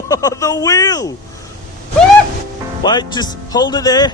The wheel! Wait, just hold it there.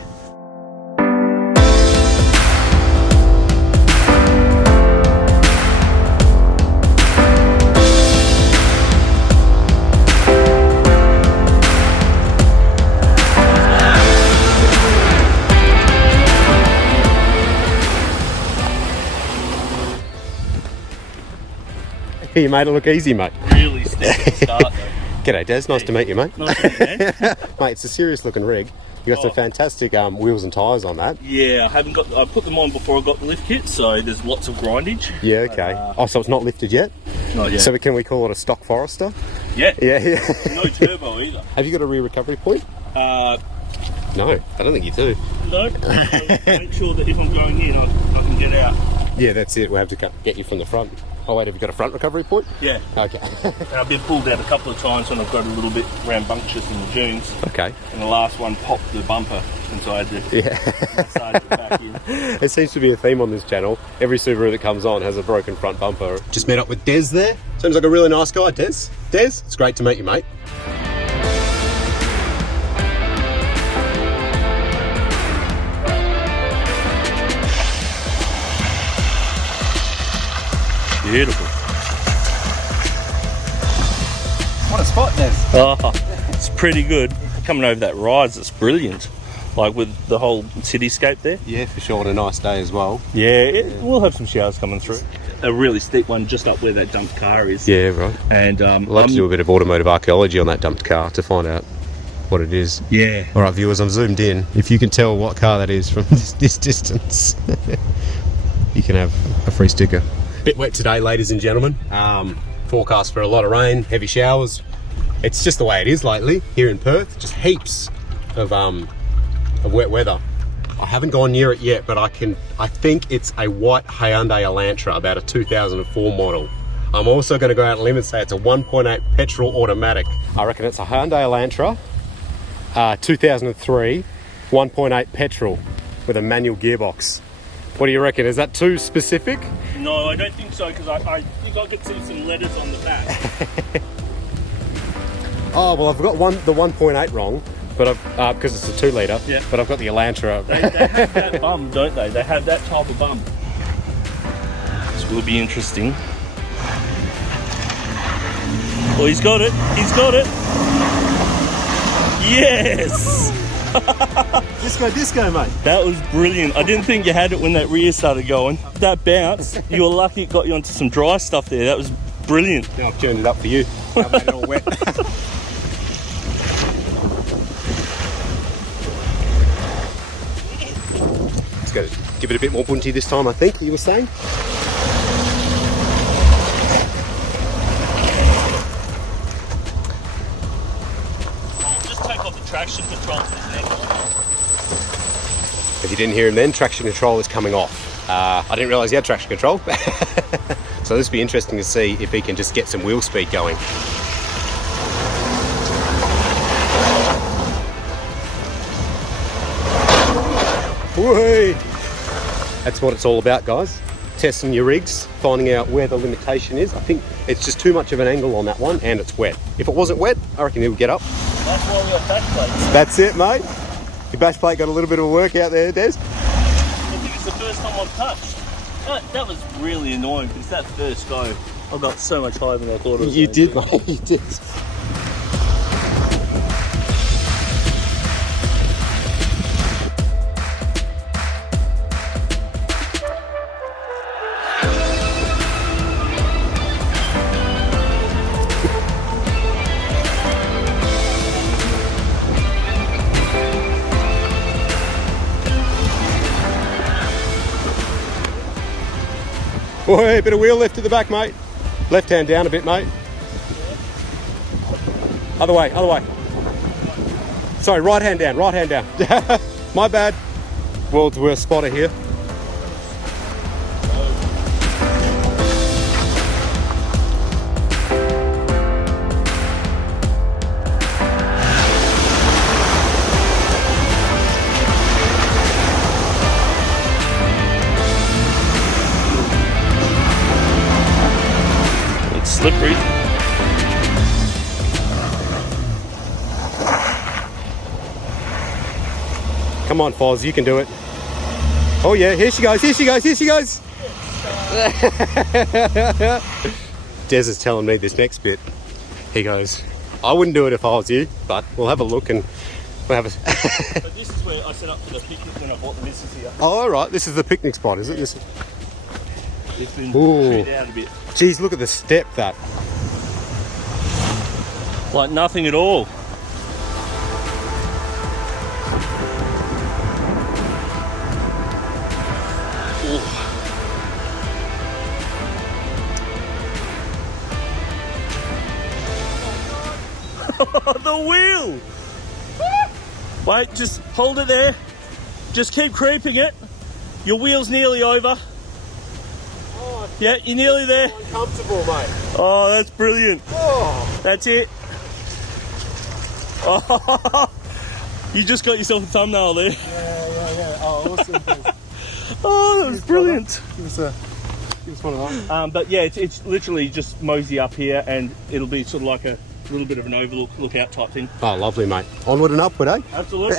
You made it look easy, mate. Really sticky start though. G'day, Des. Nice to meet you, mate. Nice to meet you, man. Mate, it's a serious looking rig. You got some fantastic wheels and tyres on that. Yeah, I put them on before I got the lift kit, so there's lots of grindage. Yeah, okay. So it's not lifted yet? Not yet. So can we call it a stock Forester? Yeah. Yeah. No turbo either. Have you got a rear recovery point? No, I don't think you do. No. Make sure that if I'm going in, I can get out. Yeah, that's it. We'll have to get you from the front. Oh wait, have you got a front recovery point? Yeah. Okay. And I've been pulled out a couple of times when I've got a little bit rambunctious in the dunes. Okay. And the last one popped the bumper, and so I had to massage it back in. It seems to be a theme on this channel. Every Subaru that comes on has a broken front bumper. Just met up with Des there. Seems like a really nice guy, Des. Des, it's great to meet you, mate. Beautiful. What a spot, Des. Oh, it's pretty good. Coming over that rise, it's brilliant. Like with the whole cityscape there. Yeah, for sure, on a nice day as well. Yeah, we'll have some showers coming through. A really steep one just up where that dumped car is. Yeah, right. And We'll have to do a bit of automotive archaeology on that dumped car to find out what it is. Yeah. All right, viewers, I'm zoomed in. If you can tell what car that is from this distance, you can have a free sticker. Bit wet today, ladies and gentlemen. Forecast for a lot of rain, heavy showers. It's just the way it is lately here in Perth. Just heaps of wet weather. I haven't gone near it yet, but I think it's a white Hyundai Elantra, about a 2004 model. I'm also going to go out on limb and say it's a 1.8 petrol automatic. I reckon it's a Hyundai Elantra, 2003, 1.8 petrol with a manual gearbox. What do you reckon? Is that too specific? No, I don't think so, because I think I could see some letters on the back. Oh, well, I've got the 1.8 wrong, but because it's a 2 litre, yeah. But I've got the Elantra. They have that bum, don't they? They have that type of bum. This will be interesting. Oh, he's got it. He's got it. Yes! Disco, mate. That was brilliant. I didn't think you had it when that rear started going. That bounce, you were lucky it got you onto some dry stuff there. That was brilliant. Now I've turned it up for you. I've made it all wet. Let's go give it a bit more bunty this time, I think, you were saying? I'll just take off the traction control for this next one. If you didn't hear him then, traction control is coming off. I didn't realise he had traction control. So this will be interesting to see if he can just get some wheel speed going. Whee! That's what it's all about, guys. Testing your rigs, finding out where the limitation is. I think it's just too much of an angle on that one, and it's wet. If it wasn't wet, I reckon he would get up. That's why we got back plates. That's it, mate. Your bash plate got a little bit of a workout there, Des. I think it's the first time I've touched. That was really annoying, because that first go, I got so much higher than I thought it was. You did, mate. You did. Boy, a bit of wheel lift to the back, mate. Left hand down a bit, mate. Other way, other way. Sorry, right hand down, right hand down. My bad. World's worst spotter here. Slippery. Come on, Foz, you can do it. Oh yeah, here she goes, here she goes, here she goes. Des is telling me this next bit. He goes, I wouldn't do it if I was you, but we'll have a look and we'll have a... But this is where I set up for the picnic when I bought the missus here. Oh, all right, this is the picnic spot, is it? This... It's been Ooh. treated out a bit. Geez, look at the step that. Like nothing at all. The wheel! Wait, just hold it there. Just keep creeping it. Your wheel's nearly over. Oh, Yeah, you're nearly there. uncomfortable, mate. Oh, that's brilliant. Oh. That's it. Oh, you just got yourself a thumbnail there. Yeah. Oh, awesome. Oh, that was brilliant. Give us one of those. But yeah, it's literally just mosey up here and it'll be sort of like a little bit of an overlook, lookout type thing. Oh, lovely, mate. Onward and upward, eh? Absolutely.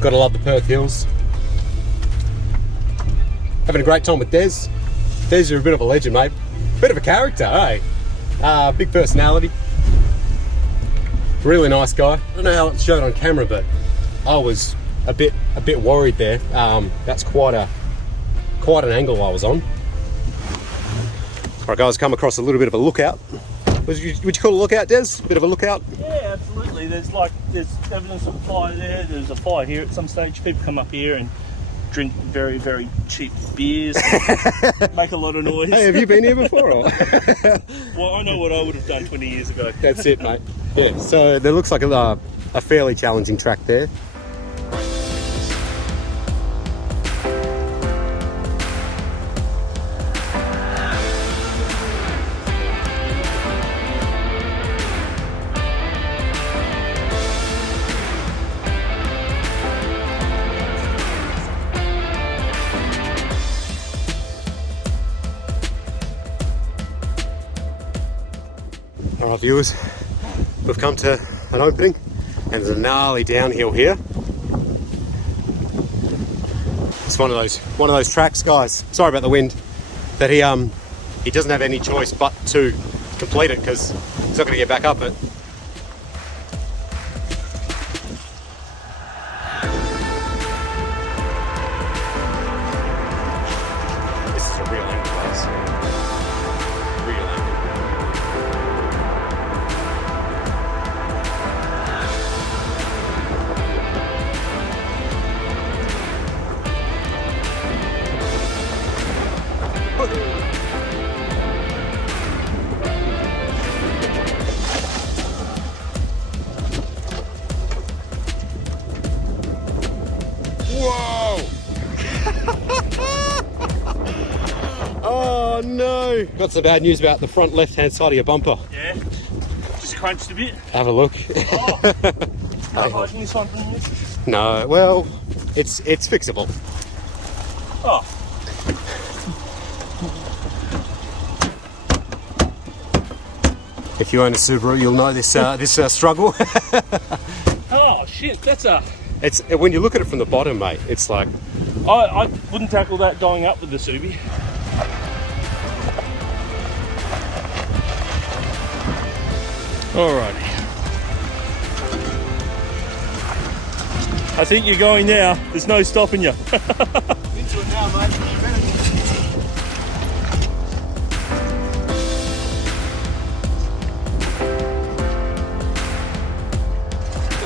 Gotta love the Perth Hills. Having a great time with Des. Des, you're a bit of a legend, mate. Bit of a character, eh? Big personality. Really nice guy. I don't know how it's shown on camera, but I was a bit worried there. That's quite an angle I was on. All right, guys, come across a little bit of a lookout. Would you call it a lookout, Des? Bit of a lookout? Yeah, absolutely. There's evidence of a fire there. There's a fire here at some stage. People come up here and drink very, very cheap beers, make a lot of noise. Hey, have you been here before? Or? Well, I know what I would have done 20 years ago. That's it, mate. Yeah, so there looks like a fairly challenging track there. Alright viewers, we've come to an opening and there's a gnarly downhill here. It's one of those tracks, guys, sorry about the wind, that he doesn't have any choice but to complete it because he's not going to get back up it. This is a real angle, guys. Real angle. Whoa! Oh no! Got some bad news about the front left-hand side of your bumper. Yeah, just crunched a bit. Have a look. Oh, not liking this one from this. No, well, it's fixable. Oh, If you own a Subaru, you'll know this struggle. oh shit! That's a. It's when you look at it from the bottom, mate. It's like I wouldn't tackle that going up with the Subi. Alrighty. I think you're going now. There's no stopping you. into it now, mate.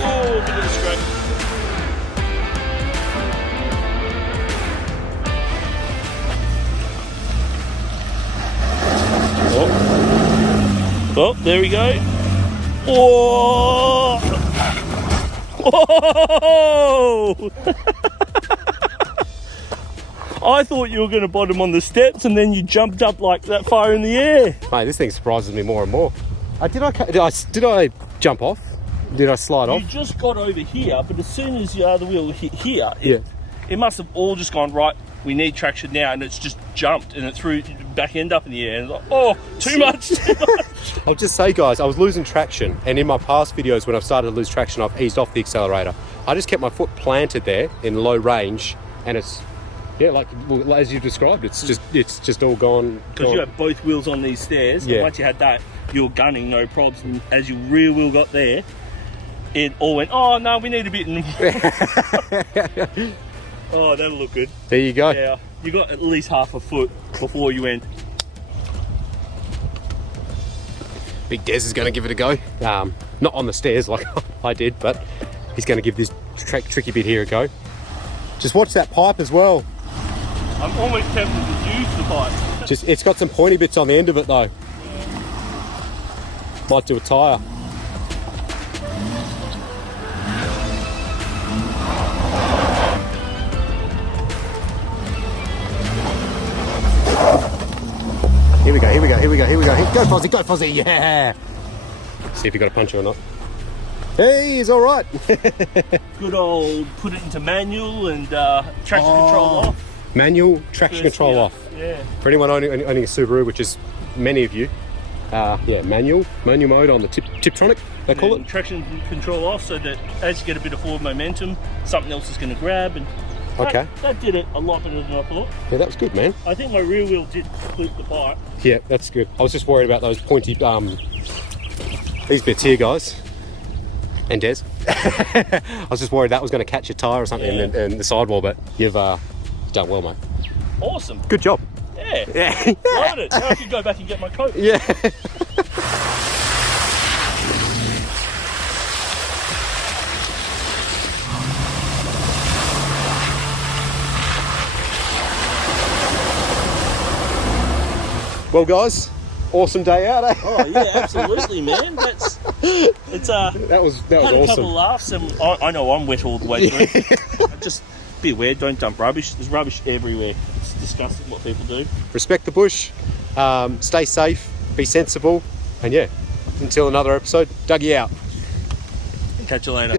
Oh, bit of a scrape. Oh, there we go. Whoa! Whoa! I thought you were going to bottom on the steps and then you jumped up like that far in the air. Mate, this thing surprises me more and more. Did I jump off? Did I slide off? You just got over here, but as soon as the wheel hit here, Yeah. it must have all just gone right we need traction now, and it's just jumped and it threw back end up in the air, and it's like, oh, too much. I'll just say, guys, I was losing traction, and in my past videos when I've started to lose traction, I've eased off the accelerator. I just kept my foot planted there in low range, and it's, yeah, like well, as you described, it's just all gone. Because you have both wheels on these stairs, and once you had that, you're gunning, no probs, and as your rear wheel got there, it all went, oh no, we need a bit. Oh, that'll look good. There you go. Yeah, you got at least half a foot before you went. Big Des is going to give it a go. Not on the stairs like I did, but he's going to give this tricky bit here a go. Just watch that pipe as well. I'm almost tempted to use the pipe. It's got some pointy bits on the end of it though. Might do a tyre. Here we go. Go Fozzie, yeah! See if you got a puncher or not. Hey, he's all right. Good old put it into manual and traction control off. Manual, traction control off. Yeah. For anyone owning a Subaru, which is many of you, manual mode on the Tiptronic, they call it. Traction control off, so that as you get a bit of forward momentum, something else is going to grab, and that did it a lot better than I thought. Yeah, that was good, man. I think my rear wheel did flip the bike. Yeah, that's good. I was just worried about those pointy, these bits here, guys. And Des. I was just worried that was going to catch a tyre or something in the sidewall, but you've done well, mate. Awesome. Good job. Yeah. Loved it. Now I can go back and get my coat. Yeah. Well, guys, awesome day out, eh? Oh yeah, absolutely, man. That was awesome. A couple of laughs, and I know I'm wet all the way through. Just be aware, don't dump rubbish. There's rubbish everywhere. It's disgusting what people do. Respect the bush, stay safe, be sensible, and yeah, until another episode, Dougie out. Catch you later.